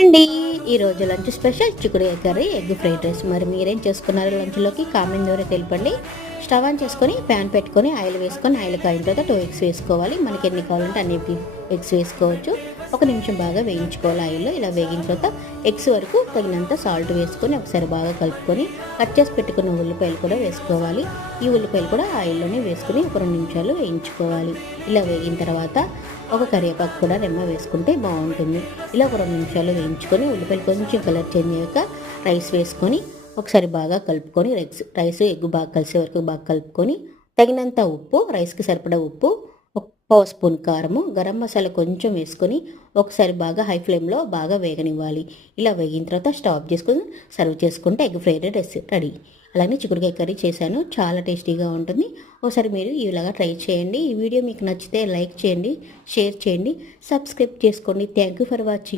అండి ఈరోజు lunch special చిక్కుడుకాయ కర్రీ ఎగ్ ఫ్రైడ్ రైస్. మరి మీరేం చేసుకున్నారు లంచ్లోకి? కామెంట్ ద్వారా తెలపండి. స్టవ్ ఆన్ చేసుకొని ప్యాన్ పెట్టుకొని ఆయిల్ వేసుకొని ఆయిల్ కాయిన తర్వాత 2 ఎగ్స్ వేసుకోవాలి. మనకి ఎన్ని కావాలంటే అన్ని ఎగ్స్ వేసుకోవచ్చు. ఒక నిమిషం బాగా వేయించుకోవాలి ఆయిల్లో. ఇలా వేగిన తర్వాత ఎగ్స్ వరకు తగినంత సాల్ట్ వేసుకొని ఒకసారి బాగా కలుపుకొని కట్ చేసి పెట్టుకున్న ఉల్లిపాయలు కూడా వేసుకోవాలి. ఈ ఉల్లిపాయలు కూడా ఆయిల్లోనే వేసుకుని ఒక 2 నిమిషాలు వేయించుకోవాలి. ఇలా వేగిన తర్వాత ఒక కరివేపాకు కూడా రెమ్మ వేసుకుంటే బాగుంటుంది. ఇలా ఒక 2 నిమిషాలు వేయించుకొని ఉల్లిపాయలు కొంచెం కలర్ చేంజ్ అయ్యాక రైస్ వేసుకొని ఒకసారి బాగా కలుపుకొని రైస్ ఎగ్ బాగా కలిసే వరకు బాగా కలుపుకొని తగినంత ఉప్పు, రైస్కి సరిపడా ఉప్పు, ఒక పావు స్పూన్ కారము, గరం మసాలా కొంచెం వేసుకొని ఒకసారి బాగా హై ఫ్లేమ్లో బాగా వేగనివ్వాలి. ఇలా వేగిన తర్వాత స్టవ్ ఆఫ్ చేసుకొని సర్వ్ చేసుకుంటే ఎగ్ ఫ్రైడ్ రైస్ రెడీ. అలానే చిక్కుడుకాయ కర్రీ చేశాను, చాలా టేస్టీగా ఉంటుంది. ఒకసారి మీరు ఇలాగా ట్రై చేయండి. ఈ వీడియో మీకు నచ్చితే లైక్ చేయండి, షేర్ చేయండి, సబ్స్క్రైబ్ చేసుకోండి. Thank you for watching.